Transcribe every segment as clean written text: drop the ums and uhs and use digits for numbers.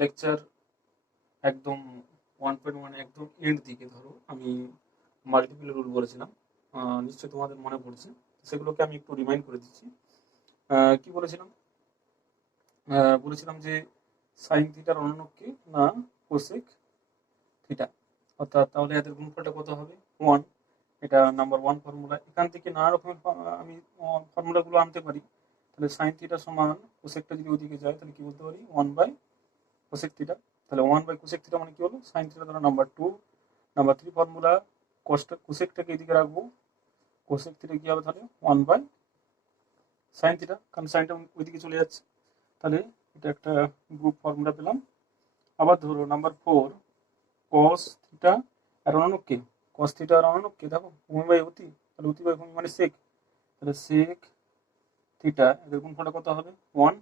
Lecture একদম 1.1 একদম and দিকে ধরো আমি মাল্টিপল রুল বলেছিলাম, নিশ্চয়ই তোমাদের মনে পড়ছে। সেগুলোকে আমি একটু রিমাইন্ড করে দিচ্ছি। কি বলেছিলাম? বলেছিলাম যে সাইন থিটার অনুরূপ কি না কোসেক থিটা, অর্থাৎ তাহলে এদের গুণফলটা কত হবে? 1। এটা নাম্বার 1 ফর্মুলা। এখান থেকে নানা রকমের আমি ফর্মুলাগুলো আনতে পারি। তাহলে সাইন থিটা সমান কোসেকটা যদি ওদিকে যায় তাহলে কি বলতে পারি? 1/কোসেক থিটা। তাহলে 1/কোসেক থিটা মানে কি হলো? সাইন থিটা ধরো নাম্বার 2। নাম্বার 3 ফর্মুলা, কোসেকটাকে এদিকে রাখবো, কোসেক থিটা কি হবে তাহলে? 1/সাইন থিটা, কারণ সাইনটা ওইদিকে চলে যাচ্ছে। তাহলে এটা একটা গ্রুপ ফর্মুলা পেলাম। আবার ধরো নাম্বার 4, কস থিটা আর অননুক কে, কস থিটা আর অননুক কে, দেখো ভূমি বাই অতি, তাহলে অতি বাই ভূমি মানে সেক, তাহলে সেক থিটা এদের গুণফলটা কত হবে? 1।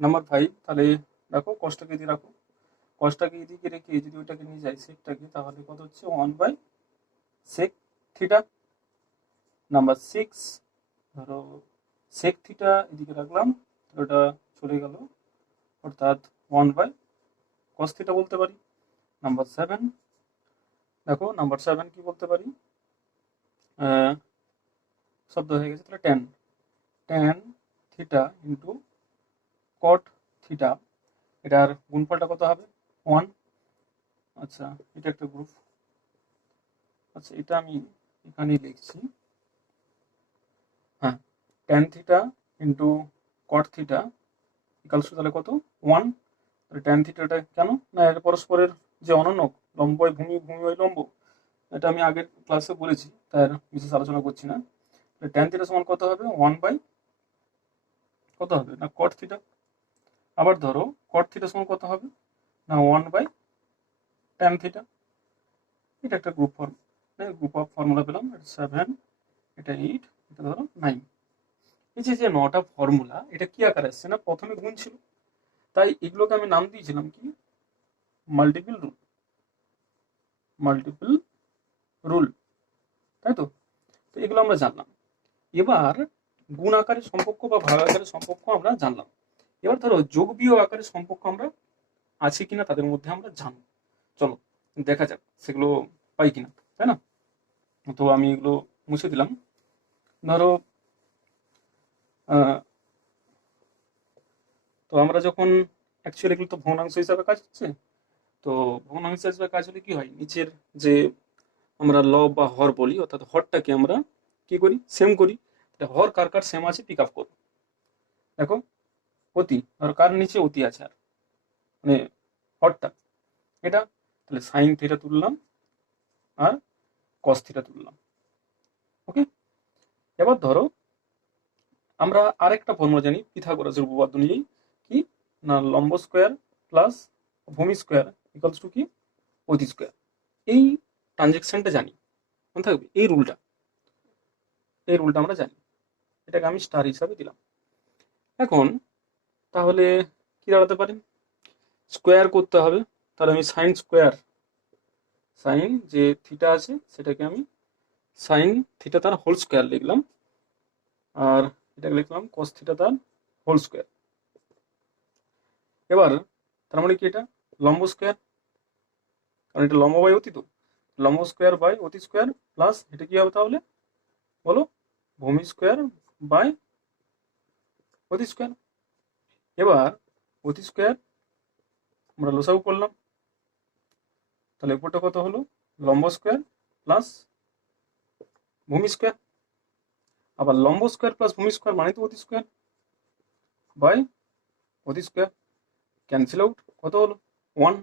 নাম্বার 5, তাহলে দেখো কসটাকে এদিকে রাখো, কসটাকে এদিকে রেখে যদি ওইটাকে নিয়ে যাই সেকটাকে, তাহলে কত হচ্ছে? 1/সেক থিটা। নাম্বার 6, ধরো সেক থিটা এদিকে রাখলাম, তাহলে ওটা চলে গেল, অর্থাৎ 1/কস থিটা বলতে পারি। নাম্বার 7, দেখো নাম্বার 7 কি বলতে পারি? শব্দ হয়ে গেছে, তাহলে tan theta into cot theta, এটার গুণফলটা কত হবে? 1। আচ্ছা, এটা একটা গ্রুপ। আচ্ছা, এটা আমি এখানে লিখছি। হ্যাঁ, tan theta into cot theta equals তাহলে কত? 1। ট্যান থিটাটা কেন না, এটা পরস্পরের যে অনন্যক, লম্ব বাই ভূমি, ভূমি বাই লম্ব, এটা আমি আগের ক্লাসে বলেছি, তার বিশেষ আলোচনা করছি না। ট্যান থিটা সমান কত হবে? 1 বাই কত হবে না কট থিটা। আবার ধরো কট থিটা সমান কত হবে না 1/ট্যান থিটা। এটা একটা গ্রুপ অফ ফর্মুলা পেলাম। এটা 7, এটা 8, এটা ধরো 9। এই যে যে 9টা ফর্মুলা, এটা কি আকারে আসছে না প্রথমে গুণ ছিল, তাই এগুলোকে আমি নাম দিয়েছিলাম কি? Multiple rule. মাল্টিপল রুল, তাই তো? তো এগুলো আমরা জানলাম। এবার গুণ আকারের সম্পর্ক বা ভাগ আকারের সম্পর্ক আমরা জানলাম। এবার ধরো যোগ বিয়োগ আকারের সম্পর্ক আমরা আছে কিনা তাদের মধ্যে আমরা জানবো। চলো দেখা যাক সেগুলো পাই কিনা, তাই না? তো আমি এগুলো মুছে দিলাম। ধরো তো আমরা যখন অ্যাকচুয়ালি এগুলো তো ভগ্নাংশ হিসাবে কাজ হচ্ছে, তো ভগ্নাংশ হিসাবে কাজ হলে কি হয়, নিচের যে আমরা লব বা হর বলি, অর্থাৎ হরটাকে আমরা কি করি? সেম করি। হর কার কার সেম আছে পিক আপ করবো। দেখো অতি, ধরো কার নিচে অতি আছে, আর মানে হরটা এটা, তাহলে সাইন থিটা তুললাম আর কস থিটা তুললাম। ওকে, এবার ধরো আমরা আরেকটা ফর্মুলা জানি পিথাগোরাসের উপপাদ্য নিয়েই, কি না লম্ব স্কোয়ার প্লাস ভূমি স্কোয়ার ইকুয়ালস টু কি? অতি স্কোয়ার। এই ট্রানজেকশনটা জানি, মনে থাকবে এই রুলটা আমরা জানি। এটাকে আমি স্টার হিসাবে দিলাম। এখন তাহলে কি দাঁড়াতে পারে? স্কোয়ার করতে হবে, তাহলে আমি সাইন যে থিটা আছে সেটাকে আমি সাইন থিটা তার হোল স্কোয়ার লিখলাম, আর এটাকে লিখলাম কস থিটা তার হোল স্কোয়ার। এবার তার মানে কি, এটা লম্ব স্কোয়ার, কারণ এটা লম্ব বাই অতি, তো লম্ব স্কোয়ার বাই অতি স্কোয়ার প্লাস এটা কি হবে তাহলে বলো? ভূমি স্কোয়ার বাই অতি স্কোয়ার। এবার অতি স্কোয়ার আমরা লসাগু করলাম, তাহলে উপরটা কত হলো? লম্ব স্কোয়ার প্লাস ভূমি স্কোয়ার। আবার লম্ব স্কোয়ার প্লাস ভূমি স্কোয়ার মানে তো অতি স্কোয়ার বাই অতি স্কোয়ার, ক্যান্সেল আউট, কত হলো? 1।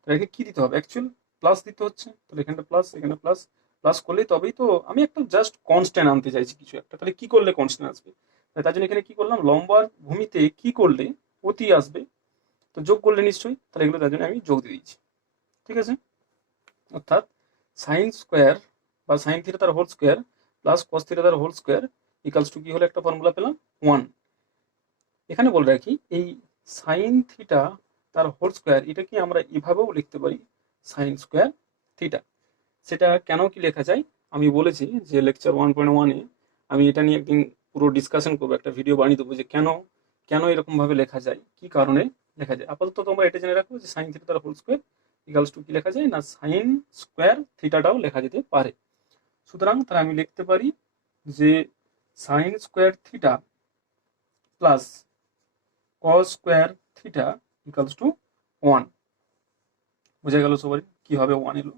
তাহলে একে কি দিতে হবে? অ্যাকচুয়াল প্লাস দিতে হচ্ছে, তাহলে এখানটা প্লাস, এখানে প্লাস, প্লাস করলেই তবেই তো আমি একটা জাস্ট কনস্ট্যান্ট আনতে চাইছি কিছু একটা, তাহলে কি করলে কনস্ট্যান্ট আসবে? তার জন্য এখানে কি করলাম, লম্ব আর ভূমিতে কি করলে অতি আসবে, তো যোগ করলে নিশ্চয়ই, তাহলে এগুলো তার জন্য আমি যোগ দিয়ে দিচ্ছি। ঠিক আছে, অর্থাৎ সাইন স্কোয়ার বা সাইন থিটা তার whole square plus cos theta তার হোল স্কোয়ার ইকালস টু কি হলো? একটা ফর্মুলা পেলাম 1। এখানে বলে রাখি, এই সাইন থিটা তার হোল স্কোয়ার এটাকে আমরা এভাবেও লিখতে পারি সাইন স্কোয়ার থিটা। সেটা কেন কি লেখা যায় আমি বলেছি যে লেকচার 1.1-এ আমি এটা নিয়ে একদিন পুরো ডিসকাশন করবো, একটা ভিডিও বানিয়ে দেবো যে কেন কেন এরকম ভাবে লেখা যায়, কি কারণে লেখা যায়। আপাতত তোমরা এটা জেনে রাখো যে সাইন থিটা তার হোল স্কোয়ার ইকালস টু কি লেখা যায় না সাইন স্কোয়ার থিটাটাও লেখা যেতে পারে। সুতরাং তাহলে আমি লিখতে পারি যে sign square theta plus cos square theta equals two 1। বোঝা গেল সবাই কিভাবে 1 এলো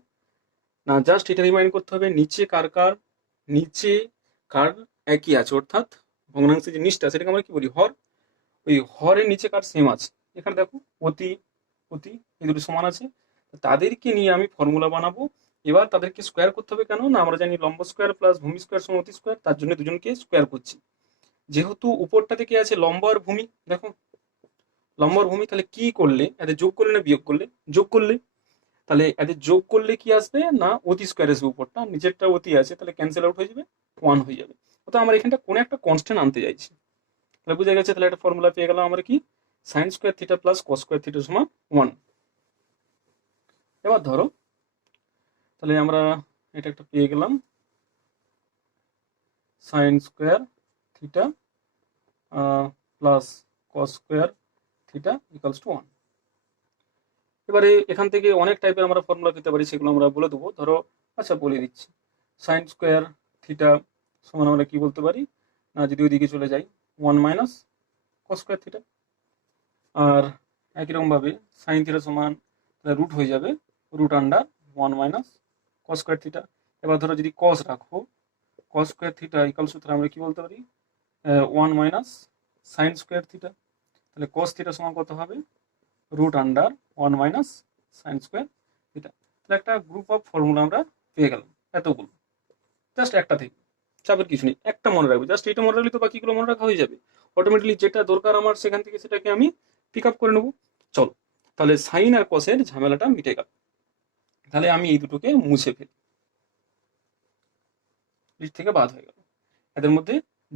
না? জাস্ট এটা রিমাইন্ড করতে হবে নিচে কার একই আছে, অর্থাৎ ভগ্নাংশের যে নিচটা সেটাকে আমরা কি বলি হর। ওই হরের নিচে কার সেম আছে। এখানে দেখো অতি অতি এই দুটো সমান আছে, তাদেরকে নিয়ে আমি ফর্মুলা বানাবো। এবার তাদেরকে স্কোয়ার করতে হবে, কেন না আমরা জানি লম্ব স্কোয়ার প্লাস ভূমি স্কোয়ার সমান অতি স্কোয়ার, তার জন্য দুজনকে স্কোয়ার করছি। যেহেতু উপরটা থেকে আছে লম্ব আর ভূমি, দেখো লম্ব আর ভূমি, তাহলে কি করলে এদের যোগ করলে না বিয়োগ করলে? যোগ করলে। তাহলে এদের যোগ করলে কি আসবে না অতি স্কোয়ার আসবে, উপরটা নিচেরটা অতি আছে, তাহলে ক্যান্সেল আউট হয়ে যাবে, 1 হয়ে যাবে। অর্থাৎ আমরা এখানটা কোনো একটা কনস্ট্যান্ট আনতে চাইছি। তাহলে বুঝে গেছে, তাহলে একটা ফর্মুলা পেয়ে গেলাম আমরা কি sign square theta plus cos square theta সমান 1। এবার ধরো তাহলে আমরা এটা একটা পেয়ে গেলাম sign square theta plus cos square theta equals two 1। এবারে এখান থেকে অনেক টাইপের আমরা ফর্মুলা পেতে পারি, সেগুলো আমরা বলে দেবো। ধরো আচ্ছা বলে দিচ্ছি, সাইন স্কোয়ার থিটা সমান আমরা কি বলতে পারি না, যদি ওইদিকে চলে যাই 1 মাইনাস কস স্কোয়ার থিটা, আর একই রকমভাবে সাইন থিটা সমান রুট হয়ে যাবে root under 1 minus cos square theta. এবার ধরো যদি কস রাখো cos square theta equals to আমরা কি বলতে পারি 1 মাইনাস সাইন স্কোয়ার থিটা। তাহলে কস থিটা সমান কত হবে root under 1 minus sine square theta. তাহলে একটা গ্রুপ অফ ফর্মুলা আমরা পেয়ে গেলাম এতগুলো, জাস্ট একটা থেকে, চাপের কিছু নেই, একটা মনে রাখবে, জাস্ট এটা মনে রাখলে তো বাকিগুলো মনে রাখা হয়ে যাবে। অটোমেটিকলি যেটা দরকার আমার সেখান থেকে সেটাকে আমি পিক আপ করে নেবো। চলো তাহলে সাইন আর কসের ঝামেলাটা মিটে গেল। তাহলে আমি এই দুটোকে মুছে ফেলি, লিস্ট থেকে বাদ হয়ে গেল। এদের মধ্যে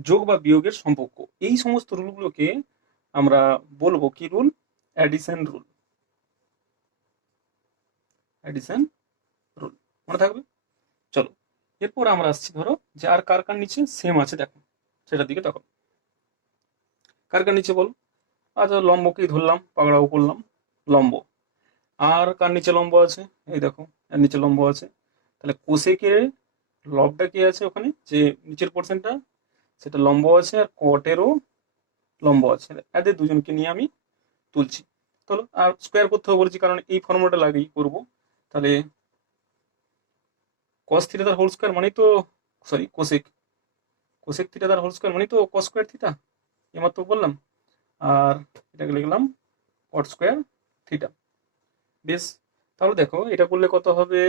যোগ বা বিয়োগের সম্পর্ক, এই সমস্ত রুলগুলোকে আমরা বলবো কি rule? Addition rule. Addition rule মনে থাকবে। চলো এরপর আমরা আসছি, ধরো যে আর কার কার নিচে সেম আছে দেখো, সেটার দিকে দেখো। কার কার নিচে বলো? আচ্ছা লম্বকেই ধরলাম, পাকড়াও করলাম লম্ব। আর কার নিচে লম্ব আছে? এই দেখো এর নিচে লম্ব আছে। তাহলে কোসেকের লবটা কি আছে ওখানে, যে নিচের পোর্শনটা সেটা লম্ব আছে, আর কটেরও লম্ব আছে, এদের দুজনকে নিয়ে আমি তুলছি। চলো আর স্কোয়ার করতে হবে বলেছি, কারণ এই ফর্মুলাটা লাগেই করবো। তাহলে কস থিটা তার হোল স্কোয়ার মানে তো, সরি কোসেক থিটা তার হোল স্কোয়ার মানে তো কস স্কোয়ার থিটা, এমাত্র বললাম। আর এটাকে লিখলাম কট স্কোয়ার থিটা। বেশ, তাহলে দেখো এটা করলে কত হবে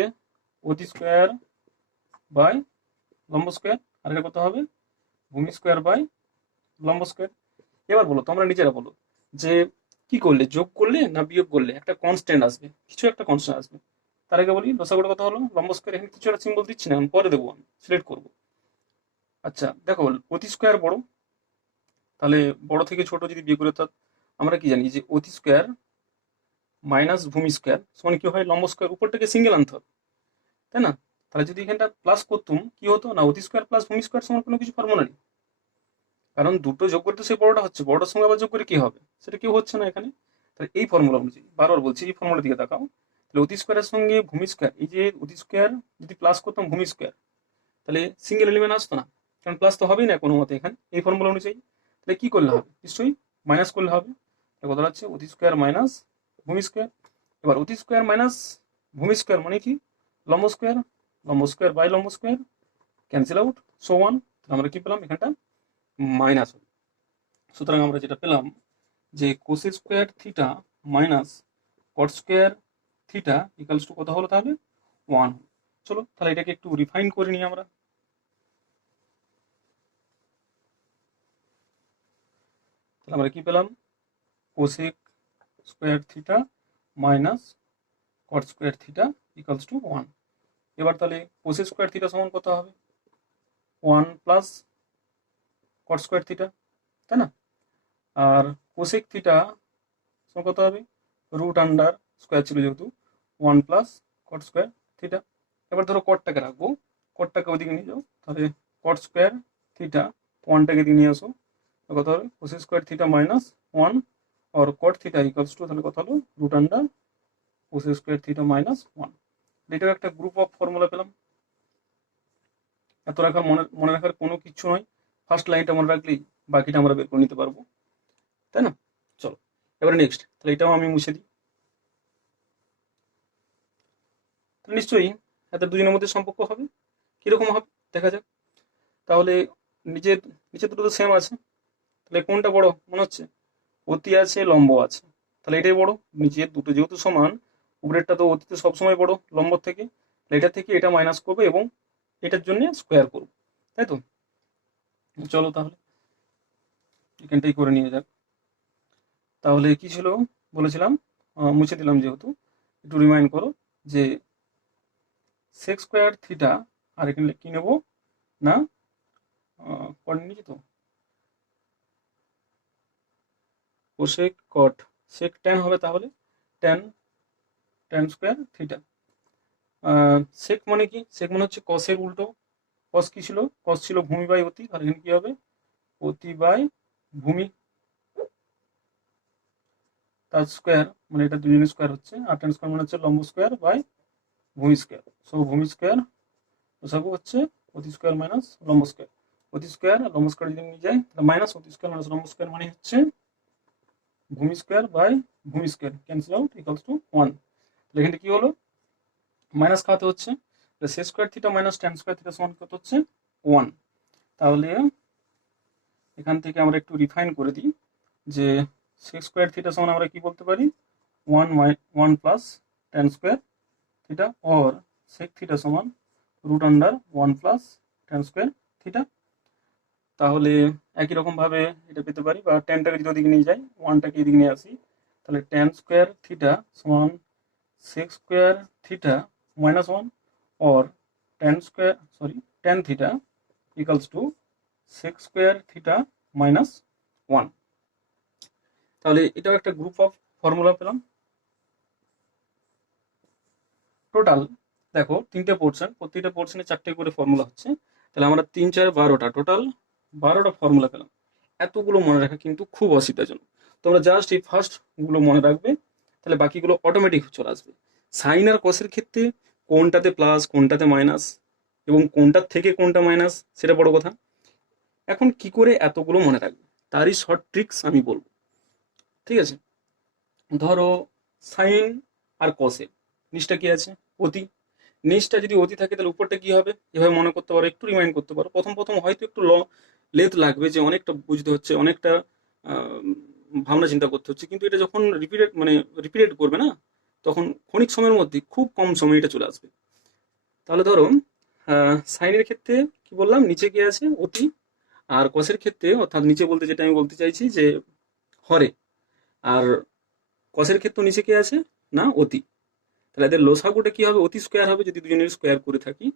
অতি স্কোয়ার বাই লম্ব স্কোয়ার, আর এটা কত হবে ভূমি স্কোয়ার বাই লম্ব স্কোয়ার। এবার বলো তোমরা নিজেরা বলো যে কি করলে, যোগ করলে না বিয়োগ করলে একটা কনস্ট্যান্ট আসবে, কিছু একটা কনস্ট্যান্ট আসবে। তার আগে বলি লসাগুটা কত হলো লম্ব স্কোয়ার, এখানে কিছু একটা সিম্বল দিচ্ছি না, আমি পরে দেবো, আমি সিলেক্ট করবো। আচ্ছা দেখো অতি স্কোয়ার বড়, তাহলে বড় থেকে ছোট যদি বিয়োগ করে, অর্থাৎ আমরা কি জানি যে অতি স্কোয়ার মাইনাস ভূমি স্কোয়ার সমান কি হয় লম্ব স্কোয়ার, উপরটাকে সিঙ্গেল আনতে হবে, তাই না? তাহলে যদি এখানটা প্লাস করতুম কি হতো না অতি স্কোয়ার প্লাস ভূমি স্কোয়ার সমান কোনো কিছু ফর্মুলা নেই, কারণ দুটো যোগ করতে সেই বড়টা হচ্ছে, বড়টার সঙ্গে আবার যোগ করে কি হবে সেটা কেউ হচ্ছে না এখানে। তাহলে এই ফর্মুলা অনুযায়ী বারবার বলছি এই ফর্মুলা দিকে তাকাও। তাহলে অতি স্কোয়ারের সঙ্গে ভূমি স্কোয়ার, এই যে অতি স্কোয়ার যদি প্লাস করতাম ভূমি স্কোয়ার তাহলে সিঙ্গেল এলিমেন্ট আসতো না, কারণ প্লাস তো হবেই না কোনো মতে এখানে এই ফর্মুলা অনুযায়ী। তাহলে কি করলে হবে, নিশ্চয়ই মাইনাস করলে হবে। কত হচ্ছে অতি স্কোয়ার মাইনাস ভূমি স্কোয়ার। এবার অতি স্কোয়ার মাইনাস ভূমি স্কোয়ার মানে কি লম্ব স্কোয়ার, লম্ব স্কোয়ার বাই লম্ব square, cancel out, so one. আমরা কি পেলাম এখানটা মাইনাস হবে। সুতরাং আমরা যেটা পেলাম যে cosec square theta minus cot square theta equals two কত হলো তাহলে 1। চলো তাহলে এটাকে একটু রিফাইন করে নিই আমরা। তাহলে আমরা কি পেলাম cosec square theta minus cot square theta equals two 1। এবার তাহলে কোসেক স্কোয়ার থিটা সমান কত হবে 1 প্লাস কট স্কোয়ার থিটা, তাই না? আর কোসেক থিটা সমান কত হবে রুট আন্ডার স্কোয়ার ছিল যেহেতু 1 প্লাস কট স্কোয়ার থিটা। এবার ধরো কটটাকে রাখবো, কটটাকে ওইদিকে নিয়ে যাও, তাহলে কট স্কোয়ার থিটা 1টাকে দিকে নিয়ে আসো, কত হবে কোসেক স্কোয়ার থিটা মাইনাস 1 और cot থিটা ইকুয়ালস টু তাহলে কত হলো root under cosec square theta minus 1। এটাও একটা গ্রুপ অফ ফর্মুলা পেলাম। এত রাখার মনে রাখার কোনো কিছু নয়, ফার্স্ট লাইনটা মনে রাখলেই বাকিটা আমরা বের করে নিতে পারবো, তাই না? চলো এবারে নেক্সট, তাহলে এটাও আমি মুছে দিই। তাহলে নিশ্চয়ই এদের দুজনের মধ্যে সম্পর্ক হবে, কিরকম হবে দেখা যাক। তাহলে নিচের নিচে দুটো তো সেম আছে, তাহলে কোনটা বড় মনে হচ্ছে? অতি আছে, লম্ব আছে, তাহলে এটাই বড়। নিচের দুটো যেহেতু সমান, উপরেরটা তো অতিতে সবসময় বড় লম্বর থেকে, এটা থেকে এটা মাইনাস করবো এবং এটার জন্য স্কোয়ার করবো, তাই তো? চলো তাহলে এখানটাই করে নিয়ে যাক। তাহলে কি ছিল বলেছিলাম, মুছে দিলাম যেহেতু, একটু রিমাইন্ড করো যে সেক স্কোয়ার থিটা, আর এখানে কি নেবো না কট নিয়েছি তো, কোসেক কট সেক ট্যান হবে, তাহলে ট্যান ট্যান স্কোয়ার থিটা। সেক মানে কি? সেক মানে হচ্ছে কসের উল্টো। কস কি ছিল? কস ছিল ভূমি বাই অতি, আর এখানে কি হবে অতি বাই ভূমি, তার স্কোয়ার মানে এটা দুজনের স্কোয়ার হচ্ছে, আর ট্যান স্কোয়ার মানে হচ্ছে লম্ব স্কোয়ার বাই ভূমি স্কোয়ার। সো ভূমি স্কোয়ার ওসাগু হচ্ছে অতি স্কোয়ার মাইনাস লম্ব স্কোয়ার। অতি স্কোয়ার আর লম্ব স্কোয়ার যদি নিয়ে যায় তাহলে মাইনাস অতি স্কোয়ার মাইনাস লম্ব স্কোয়ার মানে হচ্ছে ভূমি স্কোয়ার বাই ভূমি square, cancel out equals to 1। তাহলে এখানে কি হলো মাইনাস খাওয়াতে হচ্ছে, sec square theta minus tan square theta সমান কত হচ্ছে 1। তাহলে এখান থেকে আমরা একটু রিফাইন করে দিই যে সেক স্কোয়ার থিটা সমান আমরা কি বলতে পারি 1 প্লাস ট্যান স্কোয়ার থিটা, और সেক থিটা সমান root under 1 plus tan square theta. তাহলে একই রকম ভাবে এটা পেতে পারি, বা ট্যানটাকে যদি ওদিকে নিয়ে যাই, ওয়ানটাকে এদিকে নিয়ে আসি, তাহলে ট্যান স্কোয়ার থিটা সমান সেক স্কোয়ার থিটা মাইনাস 1 और tan theta equals to sec square theta minus 1। তাহলে এটাও একটা গ্রুপ অফ ফর্মুলা পেলাম। টোটাল দেখো 3টে পোর্শন, প্রত্যেকটা পোর্শনে 4টে করে ফর্মুলা হচ্ছে, তাহলে আমরা 3 4 12টা, টোটাল 12টা ফর্মুলা পেলাম। এতগুলো মনে রাখা কিন্তু খুব অসুবিধাজনক, তোমরা জাস্ট এই ফার্স্ট গুলো মনে রাখবে, তাহলে বাকিগুলো অটোমেটিক চলে আসবে। সাইন আর কসের ক্ষেত্রে কোনটাতে প্লাস কোনটাতে মাইনাস এবং কোনটার থেকে কোনটা মাইনাস সেটা বড় কথা। এখন কি করে এতগুলো মনে রাখবে তারই শর্ট ট্রিক্স আমি বলবো, ঠিক আছে? ধরো সাইন আর কসে নিচটা কি আছে অতি, নিচটা যদি অতি থাকে তাহলে উপরটা কি হবে এভাবে মনে করতে পারো, একটু রিমাইন্ড করতে পারো। প্রথম প্রথম হয়তো একটু লেন্থ লাগবে, যে অনেকটা বুঝতে হচ্ছে, অনেকটা ভাবনা চিন্তা করতে হচ্ছে, কিন্তু এটা যখন রিপিটেড করবে না, তখন ক্ষণিক সময়ের মধ্যে খুব কম সময় এটা চলে আসবে। তাহলে ধরো সাইনের ক্ষেত্রে কি বললাম, নিচে কি আছে অতি, আর কসের ক্ষেত্রে অর্থাৎ নিচে বলতে যেটা আমি বলতে চাইছি যে হরে, আর কসের ক্ষেত্রে নিচে কি আছে না অতি, তাহলে এদের লসাগুটা কি হবে অতি স্কোয়ার হবে যদি দুজনের স্কোয়ার করে থাকি,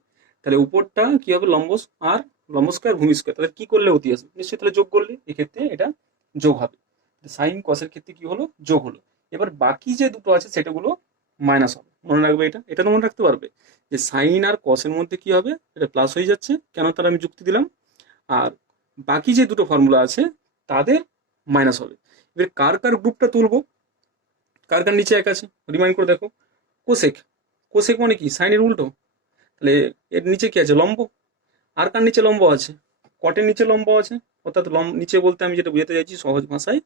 তাহলে উপরটা কি হবে লম্ব, আর লম্ব স্কোয়ার ভূমি স্কোয়ার, তাহলে কি করলে অতি আসবে নিশ্চয়ই, তাহলে যোগ করলে এক্ষেত্রে এটা যোগ হবে। সাইন কসের ক্ষেত্রে কি হলো যোগ হলো, এবার বাকি যে দুটো আছে সেটাগুলো মাইনাস হবে, মনে রাখবে এটা, এটা তো মনে রাখতে পারবে যে সাইন আর কসের মধ্যে কি হবে এটা প্লাস হয়ে যাচ্ছে, কেন তার আমি যুক্তি দিলাম, আর বাকি যে দুটো ফর্মুলা আছে তাদের মাইনাস হবে। এবার কার কার গ্রুপটা তুলবো, কার কার নিচে এক আছে রিমাইন্ড করে দেখো, কোসেক, কোসেক মানে কি সাইনের উল্টো, তাহলে এর নিচে কি আছে লম্ব, আর কার নিচে লম্ব আছে কটের নিচে লম্ব আছে, অর্থাৎ নিচে বলতে আমি যেটা বোঝাতে চাইছি সহজ ভাষায়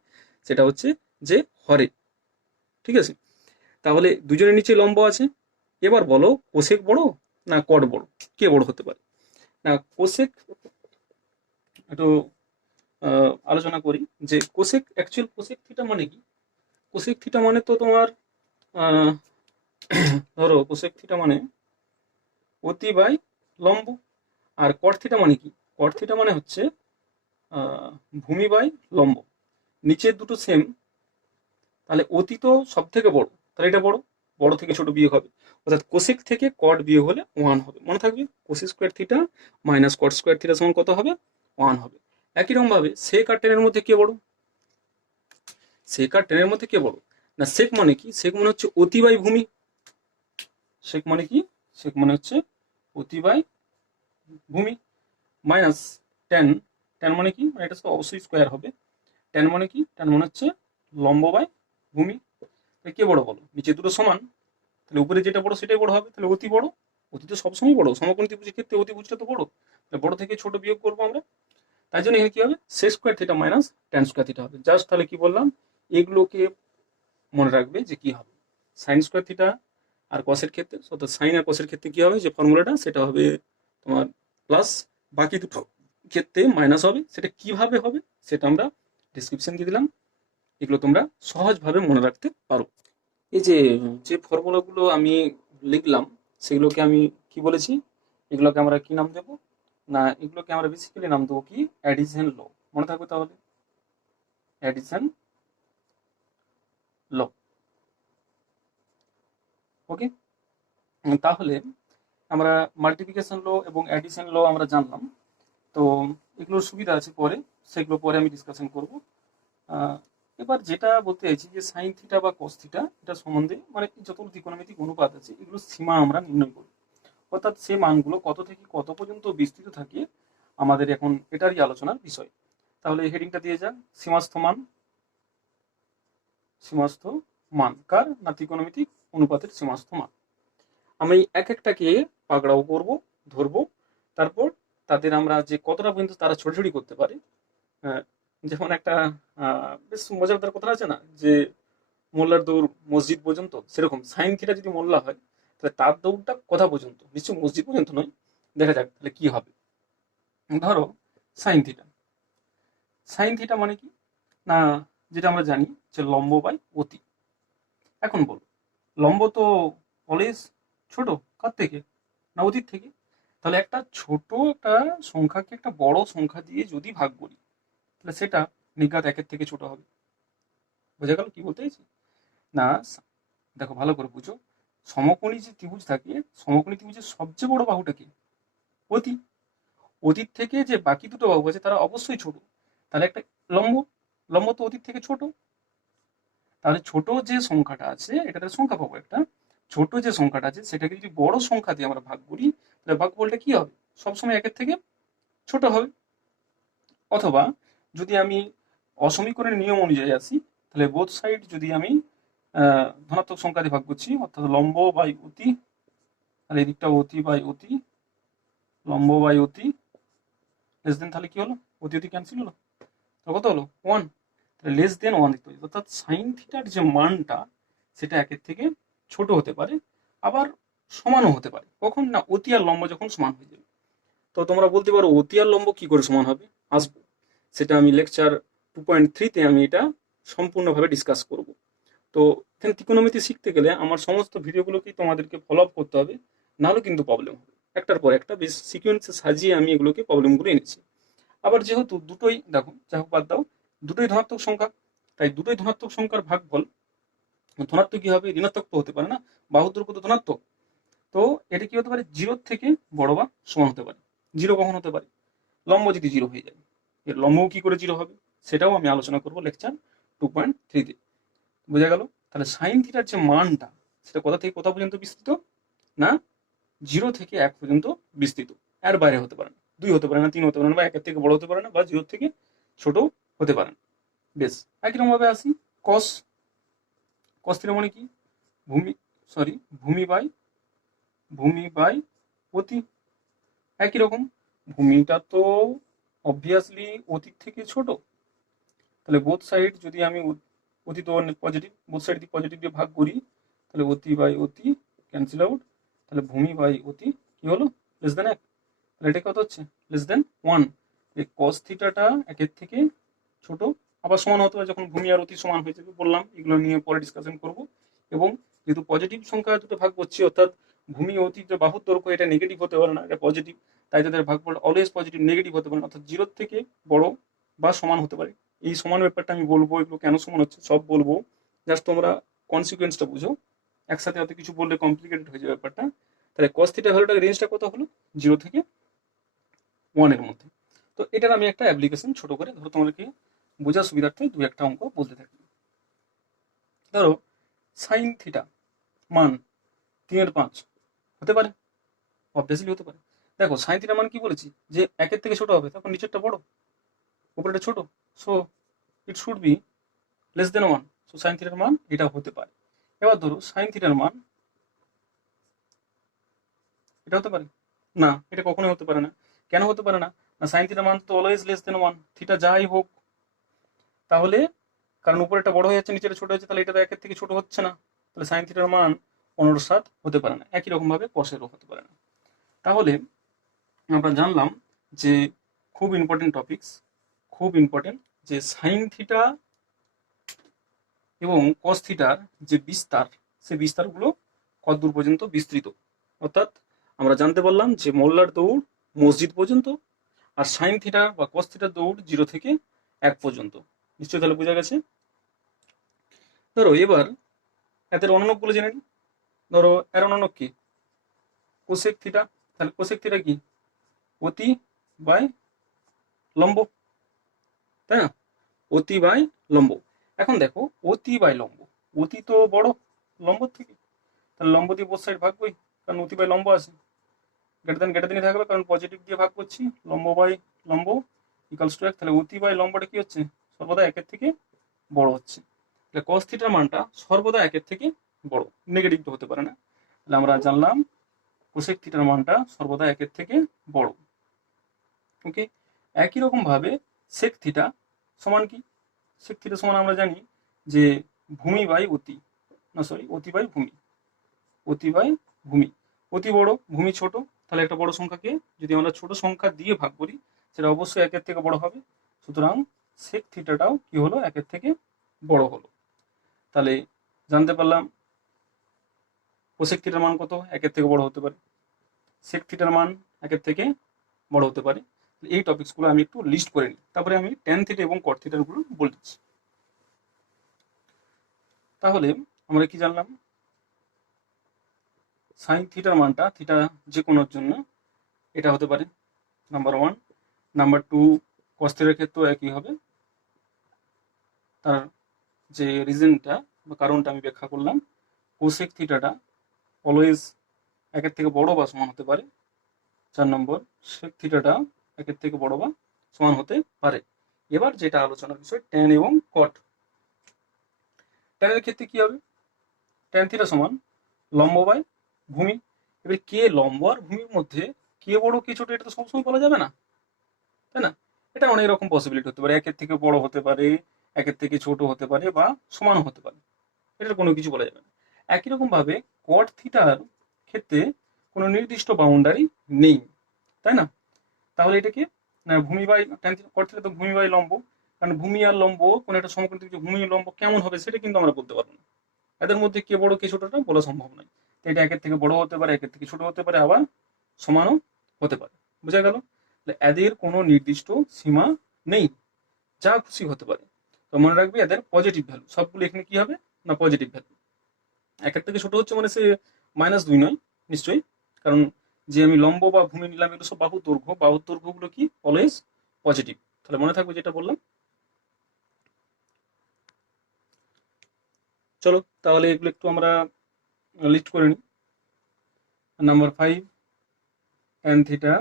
সেটা হচ্ছে যে হরে, ঠিক আছে? তাহলে দুজনের নিচে লম্ব আছে, এবার বলো কোসেক বড় না কট বড়, কে বড় হতে পারে? না কোসেক একটু আলোচনা করি যে কোসেক অ্যাকচুয়াল কোসেক থিটা মানে কি। কোসেক থিটা মানে তো তোমার ধরো কোসেক থিটা মানে অতি বাই লম্ব, আর কট থিটা মানে কি, কট থিটা মানে হচ্ছে ভূমি বাই লম্ব। নিচের দুটো সেম, তাহলে অতি তো সব থেকে বড়, তাহলে এটা বড়, বড় থেকে ছোট বিয়োগ হবে, অর্থাৎ কোসেক থেকে কট বিয়োগ হলে 1 হবে, মনে থাকবে cosec square theta minus cot square theta সমান কত হবে 1 হবে। একই রকম ভাবে সেক আর টেনের মধ্যে কে বড়, সেক আর টেনের মধ্যে কে বড় না, সেক মানে কি, সেক মানে হচ্ছে অতি বাই ভূমি, সেক মানে কি, সেক মানে হচ্ছে অতি বাই ভূমি, মাইনাস টেন, টেন মানে কি, মানে এটা তো অবশ্যই স্কোয়ার হবে, টেন মানে কি, টেন মানে হচ্ছে লম্ব বাই ভূমি। তাহলে কে বড় বলো? নিচে দুটো সমান, তাহলে উপরে যেটা বড় সেটাই বড় হবে, তাহলে অতি বড়। অতি তো সবসময় বড়, সমকোণী ত্রিভুজের ক্ষেত্রে অতিভুজটা তো বড়, তাহলে বড় থেকে ছোট বিয়োগ করবো আমরা। তাই জন্য এখানে কি হবে, sec square theta minus tan square theta হবে। জাস্ট তাহলে কি বললাম, এগুলোকে মনে রাখবে যে কি হবে, সাইন স্কোয়ার থিটা আর কসের ক্ষেত্রে, অর্থাৎ সাইন আর কসের ক্ষেত্রে কি হবে, যে ফর্মুলাটা সেটা হবে তোমার প্লাস, বাকি দুটো ক্ষেত্রে মাইনাস হবে। সেটা কিভাবে হবে সেটা আমরা ডিসক্রিপশন দিয়ে দিলাম, এগুলো তোমরা সহজভাবে মনে রাখতে পারো। এই যে যে ফর্মুলাগুলো আমি লিখলাম সেগুলোকে আমি কি বলেছি, এগুলোকে আমরা কি নাম দেবো না, এগুলোকে আমরা বেসিক্যালি নাম দেবো কি, অ্যাডিশন ল। মনে থাকবে তাহলে, অ্যাডিশন ল। ওকে, তাহলে আমরা মাল্টিপ্লিকেশন ল এবং অ্যাডিশন ল আমরা জানলাম। তো এগুলোর সুবিধা আছে পরে, সেগুলো পরে আমি ডিসকাশন করব। এবার যেটা বলতে চাইছি যে সাইন থিটা বা কস থিটা, এটা সম্বন্ধে মানে যতগুলো ত্রিকোণমিতিক অনুপাত আছে এগুলো সীমা আমরা নির্ণয় করি, অর্থাৎ সেই মানগুলো কত থেকে কত পর্যন্ত বিস্তৃত থাকে আমাদের এখন এটারই আলোচনার বিষয়। তাহলে হেডিংটা দিয়ে যাক, সীমাস্থ মান। সীমাস্থ মান কার না, ত্রিকোণমিতিক অনুপাতের সীমাস্থ মান। আমি এক একটাকে পাকড়াও করব, ধরবো, তারপর তাদের আমরা যে কতটা পর্যন্ত তারা ছোটাছুটি করতে পারে। যেমন একটা বেশ মজাদার কথা আছে না, যে মোল্লার দৌড় মসজিদ পর্যন্ত, সেরকম সাইন থিটা যদি মোল্লা হয় তাহলে তার দৌড়টা কথা পর্যন্ত, নিশ্চয়ই মসজিদ পর্যন্ত নয়। দেখা যাক তাহলে কি হবে। ধরো সাইন থিটা, সাইন থিটা মানে কি না, যেটা আমরা জানি যে লম্ব বাই অতি। এখন বল, লম্ব তো অলওয়েজ ছোট কার থেকে না, অতীত থেকে। তাহলে একটা ছোট একটা সংখ্যাকে একটা বড় সংখ্যা দিয়ে যদি ভাগ করি তাহলে সেটা নির্ঘাত একের থেকে ছোট হবে। বোঝা গেল কি বলতে চাইছি না? দেখো ভালো করে বুঝো, সমকোণী যে ত্রিভুজ থাকে, সমকোণী ত্রিভুজের সবচেয়ে বড় বাহুটা কি, অতি। অতীত থেকে যে বাকি দুটো বাহু আছে তারা অবশ্যই ছোট, তাহলে একটা লম্ব, লম্ব তো অতীত থেকে ছোট। তাহলে ছোট যে সংখ্যাটা আছে, এটাতে সংখ্যা পাবো একটা, ছোট যে সংখ্যাটা আছে সেটাকে যদি বড় সংখ্যা দিয়ে আমরা ভাগ করি তাহলে ভাগফলটা কি হবে, সবসময় একের থেকে ছোট হবে। অথবা যদি আমি অসমীকরণের নিয়ম অনুযায়ী আসি, তাহলে বোথ সাইড যদি আমি ধনাত্মক সংখ্যা দিয়ে ভাগ করছি, অর্থাৎ লম্ব বাই অতি, তাহলে এদিকটা অতি বাই অতি, লম্ব বাই অতি লেস দেন, তাহলে কি হলো, অতি অতি ক্যান্সেল হলো, তাহলে কত হলো 1, তাহলে লেস দেন 1 দিতে হবে। অর্থাৎ সাইন থিটার যে মানটা সেটা একের থেকে ছোট হতে পারে, আবার সমানও হতে পারে। কখন না, অতি আর লম্ব যখন সমান হয়ে যাবে। তো তোমরা বলতে পারো অতি আর লম্ব কি করে সমান হবে, আসবো, সেটা আমি লেকচার 2.3-তে আমি এটা সম্পূর্ণভাবে ডিসকাস করব। তো এখানে ত্রিকোণমিতি শিখতে গেলে আমার সমস্ত ভিডিওগুলোকেই তোমাদেরকে ফলো আপ করতে হবে, নাহলে কিন্তু প্রবলেম হবে। একটার পর একটা বেশ সিকোয়েন্সে সাজিয়ে আমি এগুলোকে প্রবলেমগুলো এনেছি। আবার যেহেতু দুটোই, দেখো যাই হোক বাদ দাও, দুটোই ধনাত্মক সংখ্যা, তাই দুটোই ধনাত্মক সংখ্যার ভাগফল ধনাত্মক কি হবে, ঋণাত্মক তো হতে পারে না, বাহুর দৈর্ঘ্য তো ধনাত্মক। তো এটা কি হতে পারে, জিরোর থেকে বড় বা সমান হতে পারে। জিরো কখন হতে পারে, লম্ব যদি জিরো হয়ে যায়। এর লম্বও কি করে জিরো হবে সেটাও আমি আলোচনা করবো লেকচার 2.3-তে। বোঝা গেল? তাহলে সাইন থিটার যে মানটা সেটা কোথা থেকে কোথা পর্যন্ত বিস্তৃত না, 0 থেকে 1 পর্যন্ত বিস্তৃত, এর বাইরে হতে পারে না, 2 হতে পারে না, 3 হতে পারে না, বা 1-এর থেকে বড় হতে পারে না, বা 0 থেকে ছোট হতে পারে না। বেশ, একই রকম ভাবে আসি কস। কস থিটা মানে কি, ভূমি, সরি ভূমি বাই অতি। একই রকম, ভূমিটা তো অবভিয়াসলি অতীত থেকে ছোট, তাহলে বোথ সাইড যদি আমি অতীত পজিটিভ, বোথ সাইড দিয়ে পজিটিভ দিয়ে ভাগ করি তাহলে অতি বাই অতি ক্যান্সেল আউট, তাহলে ভূমি বাই অতি কি হলো, লেস দেন 1, তাহলে এটা কত হচ্ছে, লেস দেন 1। এই কস থিটাটা একের থেকে ছোট, আবার সমান হতে হয় যখন ভূমি আর অতি সমান হয়ে যাবে, বললাম এগুলো নিয়ে পরে ডিসকাশন করব। এবং যেহেতু পজিটিভ সংখ্যা দুটো ভাগ করছি, অর্থাৎ ভূমি অতি যে বাহুর দৈর্ঘ্য এটা নেগেটিভ হতে পারে না, এটা পজিটিভ, তাই তাদের ভাগফল অলওয়েজ পজিটিভ, নেগেটিভ হতে পারে না, অর্থাৎ 0 থেকে বড় বা সমান হতে পারে। এই সমান ব্যাপারটা আমি বলবো, এগুলো কেন সমান হচ্ছে সব বলবো, জাস্ট তোমরা কনসিকুয়েন্সটা বুঝো। একসাথে অত কিছু বললে কমপ্লিকেটেড হয়ে যাবে ব্যাপারটা। তাহলে কস থিটা ভ্যালুটার রেঞ্জটা কত হলো, 0 থেকে 1 এর মধ্যে। তো এটার আমি একটা অ্যাপ্লিকেশন ছোট করে ধরো তোমাদেরকে বোঝার সুবিধার্থে দু একটা অঙ্ক বলতে থাকি। ধরো সাইন থিটা মান 3/5 হতে পারে, অবভিয়াসলি হতে পারে। দেখো সাইন থিটা মান কি বলেছি, যে 1-এর থেকে ছোট হবে, তখন নিচেরটা বড় উপরেটা ছোট, so it should be less than 1, so sine থিটার মান এটা হতে পারে। এবার ধরো সাইন থিটার মান এটা হতে পারে না, এটা কখনোই হতে পারে না। কেন হতে পারে না? না সাইন থিটার মান তো অলওয়েজ লেস দেন 1, থিটা যাই হোক। তাহলে কারণ উপরেটা বড় হয়ে যাচ্ছে নিচেটা ছোট হচ্ছে, তাহলে এটা তো একের থেকে ছোট হচ্ছে না, তাহলে সাইন থিটার মান 15/7 হতে পারে না। একই রকম ভাবে কসেরও হতে পারে না। তাহলে আমরা জানলাম যে খুব ইম্পর্টেন্ট টপিকস, খুব ইম্পর্টেন্ট, যে সাইন থিটা এবং কস থিটার যে বিস্তার, সেই বিস্তারগুলো কতদূর পর্যন্ত বিস্তৃত। অর্থাৎ আমরা জানতে পারলাম যে মোল্লার দৌড় মসজিদ পর্যন্ত, আর সাইন থিটা বা কস থিটার দৌড় 0 থেকে 1 পর্যন্ত। নিশ্চয়ই তাহলে বোঝা গেছে। ধরো এবার এদের অনুনকগুলো জেনে নিই। ধরো এর অনুনক কি? Cosec theta. তাহলে কোসেক থিটা কি? অতি বাই লম্ব, তাই না? অতি বাই লম্ব। এখন দেখো অতি বাই লম্ব, অতি তো বড় লম্ব থেকে, তাহলে লম্ব দিয়ে বোথ সাইড ভাগ করি, কারণ অতি বাই লম্ব আছে, গ্রেটার দেনই থাকবে, কারণ পজিটিভ দিয়ে ভাগ করছি, লম্ব বাই লম্ব ইকালস টু 1। তাহলে অতি বাই লম্বটা কি হচ্ছে? সর্বদা 1-এর থেকে বড় হচ্ছে। তাহলে কস থিটার মানটা সর্বদা 1-এর থেকে বড়, নেগেটিভ তো হতে পারে না। তাহলে আমরা জানলাম কোসেক থিটার মানটা সর্বদা 1-এর থেকে বড়। ওকে, একই রকম ভাবে সেক থিটা সমান কি? সেক থিটা সমান আমরা জানি যে ভূমি বাই অতি, না সরি অতি বাই ভূমি, অতি বাই ভূমি। অতি বড়, ভূমি ছোট, তাহলে একটা বড় সংখ্যাকে যদি আমরা ছোট সংখ্যা দিয়ে ভাগ করি সেটা অবশ্যই 1-এর থেকে বড় হবে। সুতরাং সেক থিটাটাও কি হলো? 1-এর থেকে বড় হলো। তাহলে জানতে পারলাম কোসেক থিটার মান কত? 1-এর থেকে বড় হতে পারে। সেক থিটার মান 1-এর থেকে বড় হতে পারে। এই টপিকসগুলো আমি একটু লিস্ট করে নিই, তারপরে আমি ট্যান থিটা এবং কট থিটার গুলো বলছি। তাহলে আমরা কি জানলাম? সাইন থিটার মানটা থিটা যে কোনোর জন্য এটা হতে পারে, নাম্বার 1। নাম্বার 2, কস থিটার ক্ষেত্রেও একই হবে। তার যে রিজনটা বা কারণটা আমি ব্যাখ্যা করলাম, কোসেক থিটাটা অলওয়েজ 1-এর থেকে বড় বা সমান হতে পারে। 4 নম্বর, সেক থিটাটা 1-এর থেকে বড় বা সমান হতে পারে। এবার যেটা আলোচনার বিষয় ট্যান এবং কট। ট্যানের ক্ষেত্রে কি হবে? ট্যান থিটা সমান লম্ব বাই ভূমি। এবার কে লম্ব আর ভূমির মধ্যে কে বড় কে ছোট এটা তো সবসময় বলা যাবে না, তাই না? এটা অনেক রকম পসিবিলিটি হতে পারে, 1-এর থেকে বড় হতে পারে, 1-এর থেকে ছোট হতে পারে, বা সমান হতে পারে, এটার কোনো কিছু বলা যাবে না। একই রকম ভাবে কট থিটার ক্ষেত্রে কোনো নির্দিষ্ট বাউন্ডারি নেই, তাই না? তাহলে এটা কি? না ভূমি by tan theta, cot theta তো ভূমি বাই লম্ব, কারণ ভূমি আর লম্ব কোনো একটা সমকোণ ত্রিভুজে ভূমি লম্ব কেমন হবে সেটা কিন্তু আমরা বলতে পারবো না। এদের মধ্যে কে বড় কে ছোটটা বলা সম্ভব নয়। তো এটা 1-এর থেকে বড় হতে পারে, 1-এর থেকে ছোট হতে পারে, আবার সমানও হতে পারে। বোঝা গেল? এদের কোনো নির্দিষ্ট সীমা নেই, যা খুশি হতে পারে। তো মনে রাখবে এদের পজিটিভ ভ্যালু সবগুলো এখানে কি হবে? না পজিটিভ ভ্যালু। 1-এর থেকে ছোট হচ্ছে মানে সে -2 নয় নিশ্চয়ই, কারণ যে আমি লম্ব বা ভূমি নিলাম এগুলো সব বাহুর দৈর্ঘ্য, বাহুর দৈর্ঘ্যগুলো কি অলওয়েজ পজিটিভ। তাহলে মনে থাকবে যেটা বললাম। চলো তাহলে এগুলো একটু আমরা লিস্ট করে নিই। নাম্বার 5, ট্যান থিটা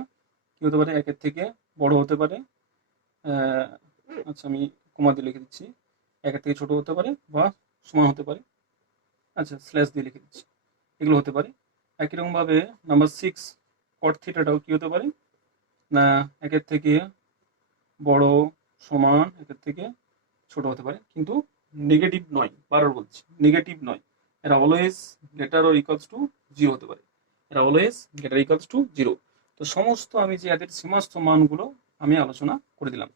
কি হতে পারে? 1-এর থেকে বড় হতে পারে, আচ্ছা আমি কমা দিয়ে লিখে দিচ্ছি, 1-এর থেকে ছোট হতে পারে বা সমান হতে পারে, আচ্ছা স্ল্যাশ দিয়ে লিখে দিচ্ছি, এগুলো হতে পারে। একই রকম ভাবে নাম্বার 6, কট থিটাটাও কি হতে পারে? না 1-এর থেকে বড়, সমান, 1-এর থেকে ছোট হতে পারে, কিন্তু নেগেটিভ নয়, বারবার বলছি নেগেটিভ নয়। এরা always greater or equals two 0 হতে পারে, এরা অলওয়েজ গ্রেটার ইকুয়ালস টু 0। তো সমস্ত আমি যে এদের সীমাস্থ মানগুলো আমি আলোচনা করে দিলাম।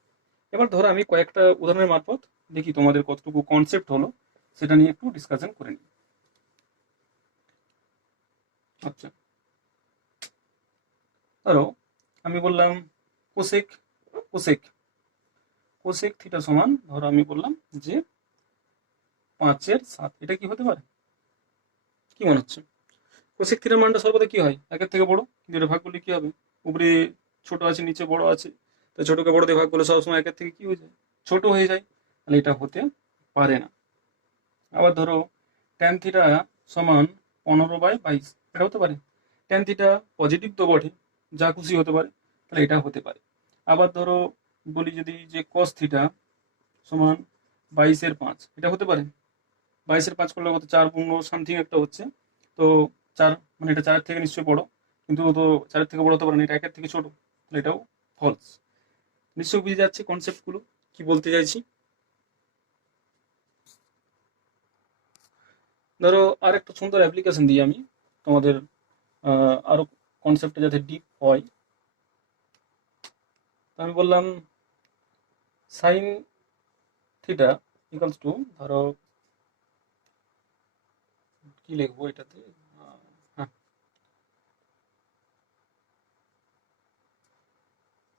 এবার ধরো আমি কয়েকটা উদাহরণের মারফত দেখি তোমাদের কতটুকু কনসেপ্ট হলো সেটা নিয়ে একটু ডিসকাশন করে নিই। আচ্ছা ধরো আমি বললাম কোসেক, কোসেক কোসেক থিটা সমান, ধরো আমি বললাম যে 5/7। এটা কি হতে পারে? কি মনে হচ্ছে? কোসেক থিটার মানটা সর্বদা কি হয়? 1-এর থেকে বড়, কিন্তু এটা ভাগ করলে কি হবে? উপরে ছোট আছে নিচে বড় আছে, তো ছোটকে বড় দিয়ে ভাগ করলে সবসময় 1-এর থেকে কি হয়ে যায়? ছোট হয়ে যায়। তাহলে এটা হতে পারে না। আবার ধরো ট্যান থিটা সমান 15/22, এটা হতে পারে। ট্যান থিটা পজিটিভ তো বটে, যা খুশি হতে পারে, তাহলে এটা হতে পারে। আবার ধরো বলি যদি যে কস থিটা সমান 22/5 এটা হতে পারে? 22/5 করলে কত, 4 সামথিং একটা হচ্ছে। তো 4 মানে এটা 4-এর থেকে নিশ্চয়ই বড়, কিন্তু তো 4-এর থেকে বড় হতে পারে না, এটা 1-এর থেকে ছোট, তাহলে এটাও ফলস। নিশ্চয়ই বুঝে যাচ্ছে কনসেপ্টগুলো কি বলতে চাইছি। ধরো আর একটা সুন্দর অ্যাপ্লিকেশন দিই আমি তোমাদের, আরো কনসেপ্টটা যাতে ডিপ হয়। তো আমি বললাম সাইন থিটা ইকুয়ালস টু, ধরো কি লিখবো এটাতে, হ্যাঁ,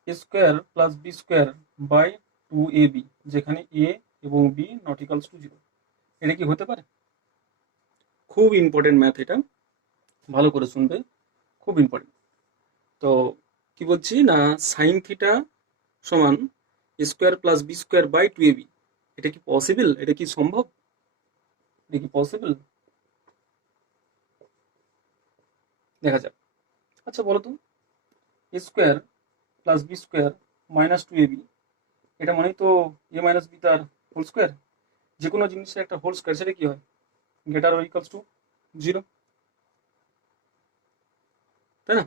A square plus B square by 2ab, যেখানে এ এবং বি নট ইকুয়ালস টু 0। এটা কি হতে পারে? খুব ইম্পর্টেন্ট ম্যাথ এটা, ভালো করে শুনবে, খুব ইম্পর্টেন্ট। তো কি বলছি না, সাইন থিটা সমান A square plus B square by 2ab, এটা কি পসিবল? এটা কি সম্ভব? এটা কি পসিবল? দেখা যাক। আচ্ছা বলো তো, A square plus B square minus 2ab, এটা মানেই তো এ মাইনাস বি তার হোল স্কোয়ার। যে কোনো জিনিসের একটা হোল স্কোয়ার সেটা কি হয়, গ্রেটার অর ইকুয়ালস টু 0, তাই না?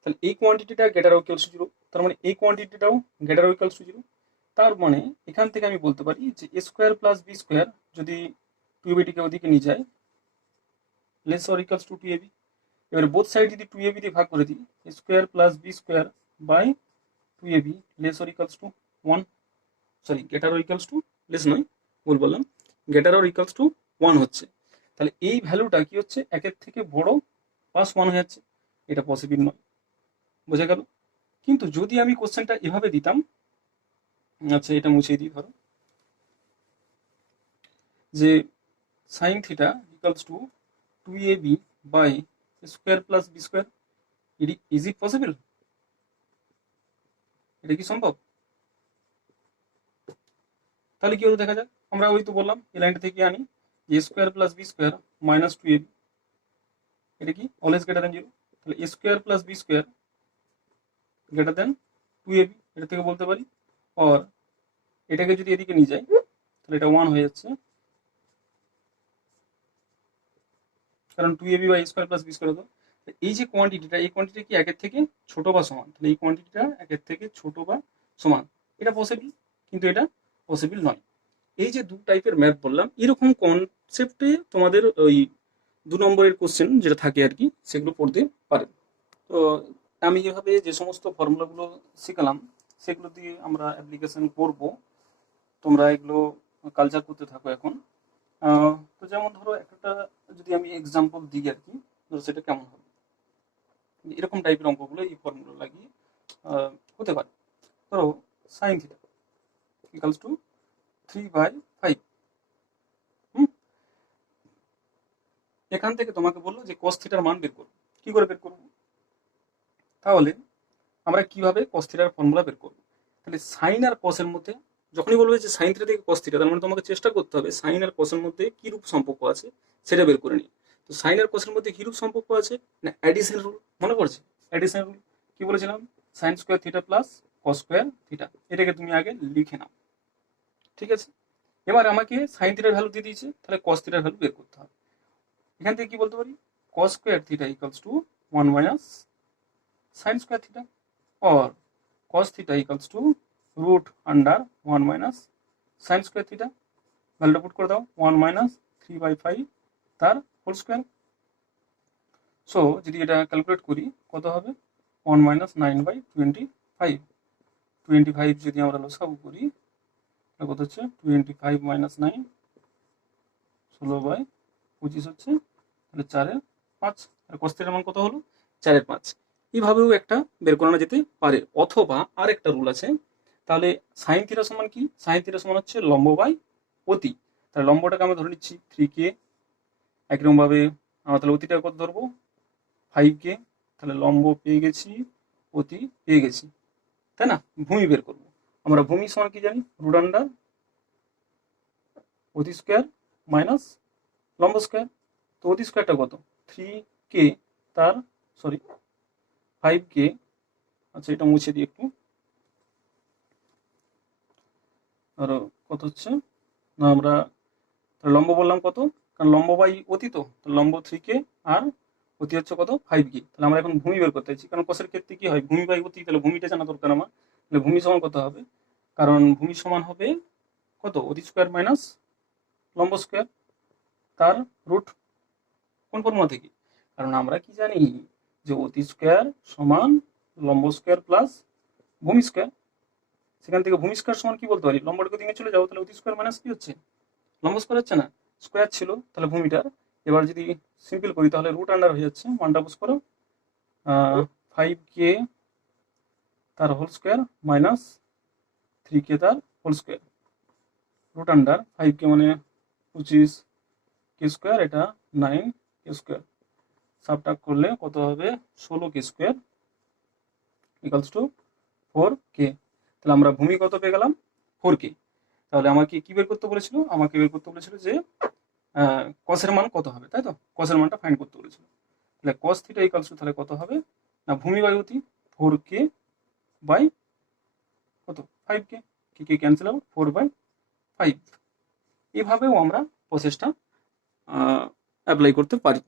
তাহলে এই কোয়ান্টিটিটা গ্রেটার অর ইকুয়ালস টু 0, তার মানে এই কোয়ান্টিটিটাও গ্রেটার অর ইকুয়ালস টু 0। তার মানে এখান থেকে আমি বলতে পারি যে এ স্কোয়ার প্লাস বি স্কোয়ার যদি 2ab-টিকে ওদিকে নিয়ে যায়, less or equals to 2ab। এবারে বোথ সাইড যদি 2ab দিয়ে ভাগ করে দিই, A square plus B square by 2ab less or equals to 1, sorry greater or equals to, less নয়, ভুল বললাম, গ্রেটার অর ইকুয়ালস টু 1 হচ্ছে। তাহলে এই ভ্যালুটা কি হচ্ছে, 1-এর থেকে বড় প্লাস 1 হয়ে যাচ্ছে, এটা পসিবল নয়। বোঝা গেল? কিন্তু যদি আমি কোশ্চেনটা এভাবে দিতাম, আচ্ছা এটা মুছে দিই, ধরো যে sine theta equals to 2ab by square plus B square, is it possible? এটা কি সম্ভব? তাহলে কি হতো দেখা যাক। আমরা ওই তো বললাম এই লাইনটা থেকে আনি, A square plus B square minus 2ab, এটা কি অলওয়েজ গ্রেটার দেন 0। তাহলে A square plus B square greater than 2ab, এটা থেকে বলতে পারি। আর এটাকে যদি এদিকে নিয়ে যাই, তাহলে এটা 1 হয়ে যাচ্ছে, কারণ 2ab by square plus B square হতো। এই যে কোয়ান্টিটিটা, এই কোয়ান্টিটি কি 1-এর থেকে ছোট বা সমান? তাহলে এই কোয়ান্টিটিটা 1-এর থেকে ছোট বা সমান, এটা পসিবল, কিন্তু এটা পসিবল নয়। এই যে দু টাইপের ম্যাথ বললাম, এরকম কনসেপ্টে তোমাদের ওই 2 নম্বরের কোশ্চেন যেটা থাকে আর কি, সেগুলো পড়তে পারে। তো আমি যেভাবে যে সমস্ত ফর্মুলাগুলো শিখালাম, সেগুলো দিয়ে আমরা অ্যাপ্লিকেশন করব। তোমরা এগুলো কালচার করতে থাকো এখন। তো যেমন ধরো একটা যদি আমি এক্সাম্পল দিই আর কি, ধরো সেটা কেমন হবে, এরকম টাইপের অঙ্কগুলো এই ফর্মুলা লাগিয়ে হতে পারে। ধরো সাইন থিটা ইকালস টু 3/5। এখান থেকে তোমাকে বললো যে কস থিটার মান বের করবো। কি করে বের করবো? তাহলে আমরা কিভাবে কস থিটার ফর্মুলা বের করবো? তাহলে সাইন আর কসের মধ্যে, যখনই বলবে যে সাইন থিটা থেকে কস থিটা, তার মানে তোমাকে চেষ্টা করতে হবে সাইন আর কসের মধ্যে কি রূপ সম্পর্ক আছে সেটা বের করে নিই। তো সাইন আর কসের মধ্যে কি রূপ সম্পর্ক আছে না, অ্যাডিশন রুল, মনে পড়ছে? অ্যাডিশন রুল কি বলেছিলাম, sign square theta plus cos square theta, এটাকে তুমি আগে লিখে নাও, ঠিক আছে? এবার আমাকে সাইন থিটার ভ্যালু দিয়ে দিয়েছে, তাহলে কস থিটার ভ্যালু বের করতে হবে। এখান থেকে কি বলতে পারি, কস square theta equals to 1 minus sine square theta, और cos theta equals to root under 1 minus sin square theta, ভ্যালুটা পুট করে দাও, 1 মাইনাস 3/5 তার হোল স্কোয়ার। সো যদি এটা ক্যালকুলেট করি কত হবে, 1 মাইনাস 9/25, 25 যদি আমরা লসাগু করি তাহলে কত হচ্ছে, 25 মাইনাস 9, 16/25 হচ্ছে, তাহলে 4/5। আর cos theta মান কত হলো, 4/5। এইভাবেও একটা বের করানো যেতে পারে, অথবা আর একটা রুল আছে। তাহলে সাইন থিটা সমান কি, সাইন থিটা সমান হচ্ছে লম্ব বাই অতি। তাহলে লম্বটাকে আমরা ধরে নিচ্ছি 3k, একরকম ভাবে আমরা তাহলে অতিটা কত ধরবো, 5k। তাহলে লম্ব পেয়ে গেছি, অতি পেয়ে গেছি, তাই না? ভূমি বের করবো আমরা, ভূমি সমান কি জানি, রুট আন্ডার অতি স্কোয়ার মাইনাস লম্ব স্কোয়ার। তো অতি স্কোয়ারটা কত, 3k তার, সরি 5k, আচ্ছা এটা মুছে দিই একটু, আর কত হচ্ছে না আমরা লম্ব বললাম কত, কারণ লম্ব বাই অতি, তো লম্ব 3k আর অতি হচ্ছে কত 5k। তাহলে আমরা এখন ভূমি বের করতে চাইছি, কারণ কোষের ক্ষেত্রে কি হয় ভূমি বাই অতি, তাহলে ভূমিটা জানা দরকার আমার। তাহলে ভূমি সমান কত হবে, কারণ ভূমি সমান হবে কত অতি স্কোয়ার মাইনাস লম্ব স্কোয়ার, তার রুট কোন ফর্মুলা থেকে, কারণ আমরা কি জানি যে অতি স্কোয়ার সমান লম্ব স্কোয়ার প্লাস ভূমি স্কোয়ার। সেখান থেকে ভূমি স্কোয়ার সমান কি বলতে পারি, লম্বটাকে দিকে চলে যাও, তাহলে অতি স্কোয়ার মাইনাস কি হচ্ছে লম্ব স্কোয়ার হচ্ছে না, স্কোয়ার ছিল তাহলে ভূমিটার। এবার যদি সিম্পল করি তাহলে রুট আন্ডার হয়ে যাচ্ছে, ওয়ানটা বুঝ করো 5k তার হোল স্কোয়ার মাইনাস 3k তার whole square, root under 5k মানে 25k স্কোয়ার, এটা 9k স্কোয়ার, সাবট্রাক্ট করলে কত হবে 16k square equals to 4k। তাহলে আমরা ভূমি কত পেয়ে গেলাম 4k। তাহলে আমাকে কি বের করতে বলেছিল, আমাকে বের করতে বলেছিল যে কসের মান কত হবে, তাই তো কসের মানটা ফাইন্ড করতে বলেছিল। তাহলে কস থিটা ইকুয়ালস টু তাহলে কত হবে না ভূমি বাই অতি 4k বাই কত 5k, কে ক্যান্সেল আউট 4/5। এভাবেও আমরা প্রসেসটা অ্যাপ্লাই করতে পারি।